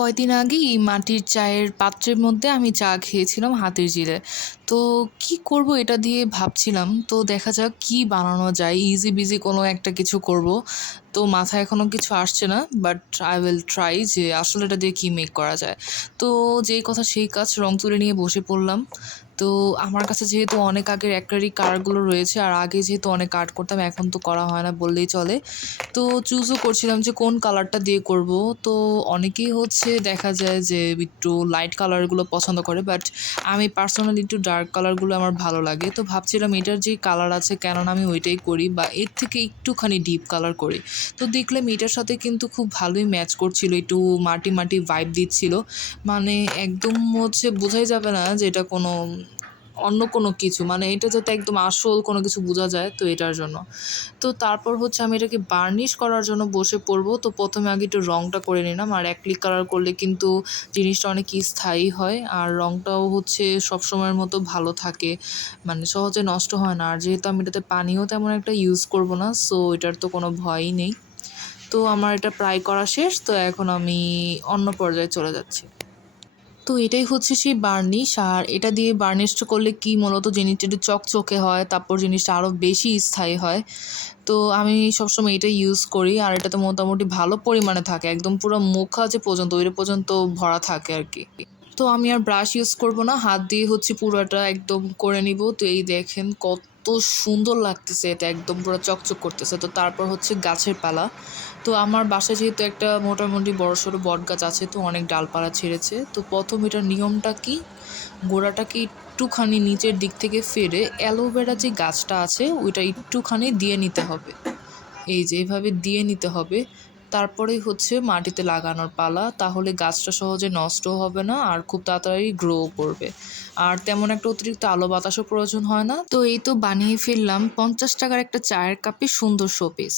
কয়দিন আগেই মাটির চায়ের পাত্রের মধ্যে আমি চা খেয়েছিলাম হাতের জিরে। তো কি করব এটা দিয়ে ভাবছিলাম। তো দেখা যাক কি বানানো যায়। ইজি বিজি কোনো একটা কিছু করব। তো মাথায় এখনো কিছু আসছে না। বাট আই উইল ট্রাই যে আসলে এটা দিয়ে কি মেক করা যায়। তো যেই কথা সেই কাজ, রং তুলি নিয়ে বসে পড়লাম। তো আমার কাছে যেহেতু অনেক আগের অ্যাক্রিলিক কালারগুলো রয়েছে, আর আগে যেহেতু অনেক আর্ট করতাম, এখন তো করা হয় না বললেই চলে। তো চুজও করছিলাম যে কোন কালারটা দিয়ে করব। তো অনেকেই দেখা যায় যে একটু লাইট কালারগুলো পছন্দ করে, বাট আমি পার্সোনালি একটু ডার্ক কালারগুলো আমার ভালো লাগে। তো ভাবছিলাম এটার যে কালার আছে কেন না আমি ওইটাই করি, বা এর থেকে একটুখানি ডিপ কালার করি। তো দেখলাম এটার সাথে কিন্তু খুব ভালোই ম্যাচ করছিল, একটু মাটি মাটি ভাইব দিচ্ছিল। মানে একদম বোঝাই যাবে না যে এটা কোনো অন্য কোনো কিছু, মানে এটা যাতে একদম আসল কোনো কিছু বোঝা যায়, তো এটার জন্য। তো তারপর আমি এটাকে বার্নিশ করার জন্য বসে পড়বো। তো প্রথমে আগে একটু রংটা করে নিলাম। আর অ্যাক্রিলিক কালার করলে কিন্তু জিনিসটা অনেক স্থায়ী হয়, আর রংটাও সবসময়ের মতো ভালো থাকে, মানে সহজে নষ্ট হয় না। আর যেহেতু আমি এটাতে পানিও তেমন একটা ইউজ করব না, সো এটার তো কোনো ভয়ই নেই। তো আমার এটা প্রায় করা শেষ, তো এখন আমি অন্য পর্যায়ে চলে যাচ্ছি। তো এটাই সেই বার্নিশ। আর এটা দিয়ে বার্নিশটা করলে কি মূলত জিনিসটা একটু চকচকে হয়, তারপর জিনিসটা আরও বেশি স্থায়ী হয়। তো আমি সবসময় এটাই ইউজ করি, আর এটাতে মোটামুটি ভালো পরিমাণে থাকে, একদম পুরো মুখা যে পর্যন্ত ওইটা পর্যন্ত ভরা থাকে আর কি। তো আমি আর ব্রাশ ইউজ করব না, হাত দিয়ে পুরোটা একদম করে নিব। তো এই দেখেন কত সুন্দর লাগতেছে, এটা একদম পুরো চকচক করতেছে। তো তারপর গাছের পালা। তো আমার বাসায় যেহেতু একটা মোটামুটি বড়সড় বট গাছ আছে, তো অনেক ডালপালা ছেড়েছে। তো প্রথম এটার নিয়মটা কি, গোড়াটাকে একটুখানি নিচের দিক থেকে ফেরে অ্যালোভেরা যে গাছটা আছে ওইটা একটুখানি দিয়ে নিতে হবে। এই যে এইভাবে দিয়ে নিতে হবে। তারপরেই মাটিতে লাগানোর পালা। তাহলে গাছটা সহজে নষ্টও হবে না, আর খুব তাড়াতাড়ি গ্রো করবে। আর তেমন একটা অতিরিক্ত আলো বাতাসও প্রয়োজন হয় না। তো এই তো বানিয়ে ফেললাম 50 টাকার একটা চায়ের কাপে সুন্দর শোপিস।